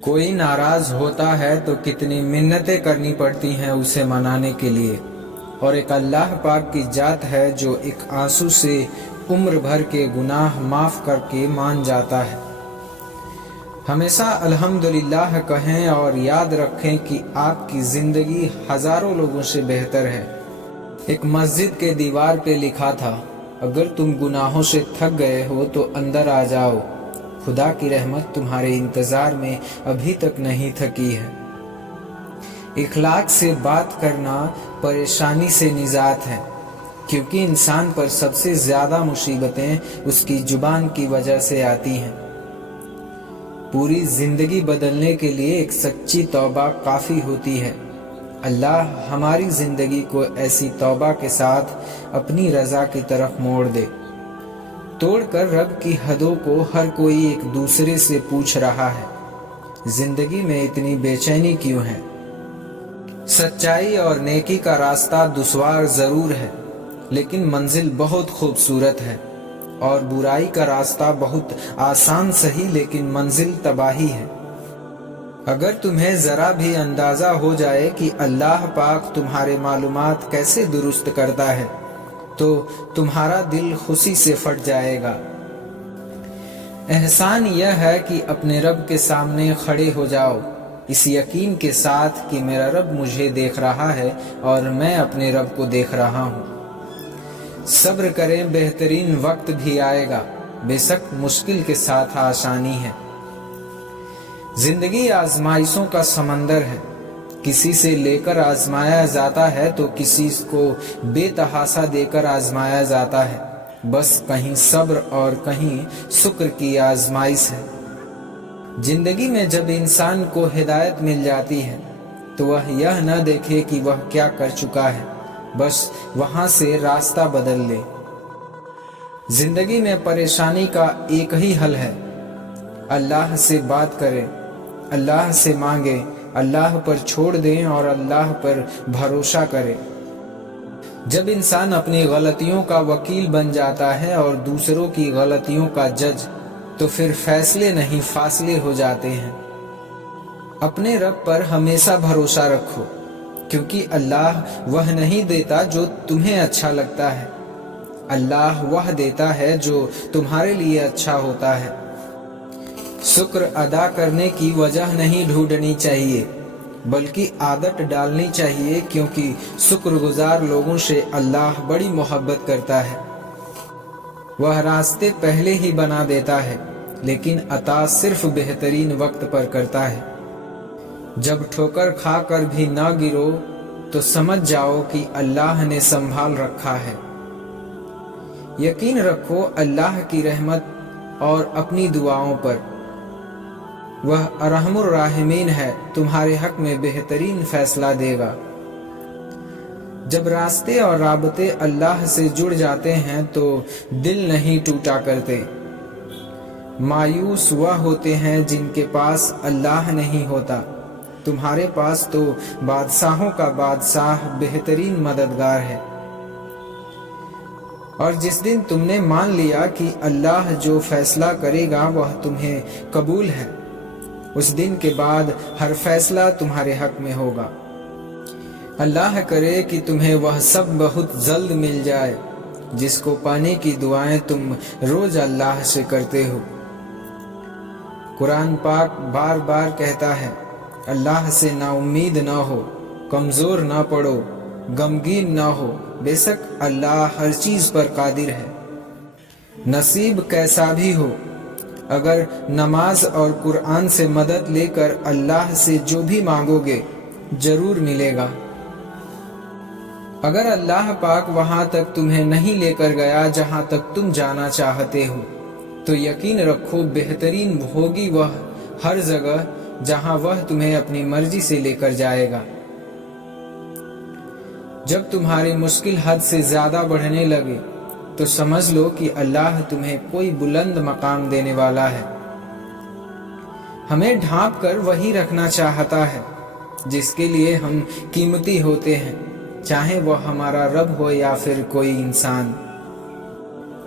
کوئی ناراض ہوتا ہے تو کتنی منتیں کرنی پڑتی ہیں اسے منانے کے لیے، اور ایک اللہ پاک کی ذات ہے جو ایک آنسو سے عمر بھر کے گناہ معاف کر کے مان جاتا ہے۔ ہمیشہ الحمدللہ کہیں اور یاد رکھیں کہ آپ کی زندگی ہزاروں لوگوں سے بہتر ہے۔ ایک مسجد کے دیوار پہ لکھا تھا، اگر تم گناہوں سے تھک گئے ہو تو اندر آ جاؤ، خدا کی رحمت تمہارے انتظار میں ابھی تک نہیں تھکی ہے۔ اخلاق سے بات کرنا پریشانی سے نجات ہے، کیونکہ انسان پر سب سے زیادہ مصیبتیں اس کی زبان کی وجہ سے آتی ہیں۔ پوری زندگی بدلنے کے لیے ایک سچی توبہ کافی ہوتی ہے۔ اللہ ہماری زندگی کو ایسی توبہ کے ساتھ اپنی رضا کی طرف موڑ دے۔ توڑ کر رب کی حدوں کو ہر کوئی ایک دوسرے سے پوچھ رہا ہے، زندگی میں اتنی بے چینی کیوں ہے؟ سچائی اور نیکی کا راستہ دشوار ضرور ہے، لیکن منزل بہت خوبصورت ہے، اور برائی کا راستہ بہت آسان سہی لیکن منزل تباہی ہے۔ اگر تمہیں ذرا بھی اندازہ ہو جائے کہ اللہ پاک تمہارے معلومات کیسے درست کرتا ہے تو تمہارا دل خوشی سے پھٹ جائے گا۔ احسان یہ ہے کہ اپنے رب کے سامنے کھڑے ہو جاؤ، اس یقین کے ساتھ کہ میرا رب مجھے دیکھ رہا ہے اور میں اپنے رب کو دیکھ رہا ہوں۔ صبر کریں، بہترین وقت بھی آئے گا، بے شک مشکل کے ساتھ آسانی ہے۔ زندگی آزمائشوں کا سمندر ہے، کسی سے لے کر آزمایا جاتا ہے تو کسی کو بے تحاشا دے کر آزمایا جاتا ہے، بس کہیں صبر اور کہیں شکر کی آزمائش ہے۔ زندگی میں جب انسان کو ہدایت مل جاتی ہے تو وہ یہ نہ دیکھے کہ وہ کیا کر چکا ہے، بس وہاں سے راستہ بدل لے۔ زندگی میں پریشانی کا ایک ہی حل ہے، اللہ سے بات کریں، اللہ سے مانگیں، اللہ پر چھوڑ دیں اور اللہ پر بھروسہ کریں۔ جب انسان اپنی غلطیوں کا وکیل بن جاتا ہے اور دوسروں کی غلطیوں کا جج، تو پھر فیصلے نہیں فاصلے ہو جاتے ہیں۔ اپنے رب پر ہمیشہ بھروسہ رکھو، کیونکہ اللہ وہ نہیں دیتا جو تمہیں اچھا لگتا ہے، اللہ وہ دیتا ہے جو تمہارے لیے اچھا ہوتا ہے۔ شکر ادا کرنے کی وجہ نہیں ڈھونڈنی چاہیے، بلکہ عادت ڈالنی چاہیے، کیونکہ شکر گزار لوگوں سے اللہ بڑی محبت کرتا ہے۔ وہ راستے پہلے ہی بنا دیتا ہے، لیکن عطا صرف بہترین وقت پر کرتا ہے۔ جب ٹھوکر کھا کر بھی نہ گرو تو سمجھ جاؤ کہ اللہ نے سنبھال رکھا ہے۔ یقین رکھو اللہ کی رحمت اور اپنی دعاؤں پر، وہ ارحم الراحمین ہے، تمہارے حق میں بہترین فیصلہ دے گا۔ جب راستے اور رابطے اللہ سے جڑ جاتے ہیں تو دل نہیں ٹوٹا کرتے۔ مایوس وہ ہوتے ہیں جن کے پاس اللہ نہیں ہوتا، تمہارے پاس تو بادشاہوں کا بادشاہ بہترین مددگار ہے۔ اور جس دن تم نے مان لیا کہ اللہ جو فیصلہ کرے گا وہ تمہیں قبول ہے، اس دن کے بعد ہر فیصلہ تمہارے حق میں ہوگا۔ اللہ کرے کہ تمہیں وہ سب بہت جلد مل جائے جس کو پانے کی دعائیں تم روز اللہ سے کرتے ہو۔ قرآن پاک بار بار کہتا ہے، اللہ سے نا امید نہ ہو، کمزور نہ پڑو، غمگین نہ ہو، بے شک اللہ ہر چیز پر قادر ہے۔ نصیب کیسا بھی ہو، اگر نماز اور قرآن سے مدد لے کر اللہ سے جو بھی مانگو گے ضرور ملے گا۔ اگر اللہ پاک وہاں تک تمہیں نہیں لے کر گیا جہاں تک تم جانا چاہتے ہو تو یقین رکھو بہترین ہوگی وہ ہر جگہ جہاں وہ تمہیں اپنی مرضی سے لے کر جائے گا۔ جب تمہاری مشکل حد سے زیادہ بڑھنے لگے تو سمجھ لو کہ اللہ تمہیں کوئی بلند مقام دینے والا ہے۔ ہمیں ڈھانپ کر وہی رکھنا چاہتا ہے جس کے لیے ہم قیمتی ہوتے ہیں، چاہے وہ ہمارا رب ہو یا پھر کوئی انسان۔